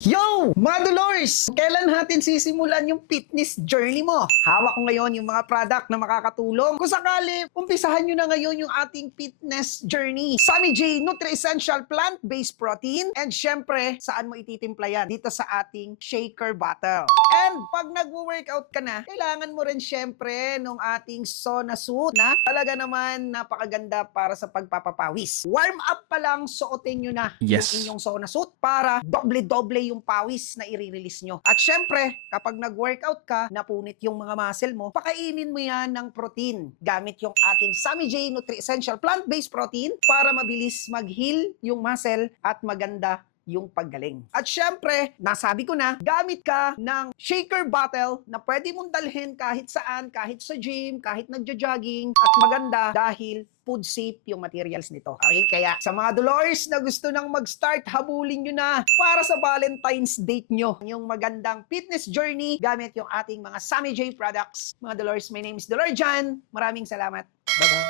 Yo! Mga Dolores! Kailan natin sisimulan yung fitness journey mo? Hawak ko ngayon yung mga product na makakatulong. Kung sakali, umpisahan nyo na ngayon yung ating fitness journey. Sammy J Nutri-Essential Plant-Based Protein. And syempre, saan mo ititimpla yan? Dito sa ating shaker bottle. And pag nag-workout ka na, kailangan mo rin syempre nung ating sauna suit na talaga naman napakaganda para sa pagpapapawis. Warm up pa lang, suotin nyo na Yes. yung inyong sauna suit para doble-doble yung pawis na i-release nyo. At syempre, kapag nag-workout ka, napunit yung mga muscle mo, pakainin mo yan ng protein gamit yung ating Sammy J Nutri-Essential Plant-Based Protein para mabilis mag-heal yung muscle at maganda yung paggaling. At syempre, nasabi ko na, gamit ka ng shaker bottle na pwede mong dalhin kahit saan, kahit sa gym, kahit nagja-jogging, at maganda dahil food safe yung materials nito. Okay, kaya sa mga Dolores na gusto nang mag-start, habulin nyo na para sa Valentine's date nyo yung magandang fitness journey gamit yung ating mga Sammy J products. Mga Dolores, my name is Dolor Jan. Maraming salamat. Bye-bye.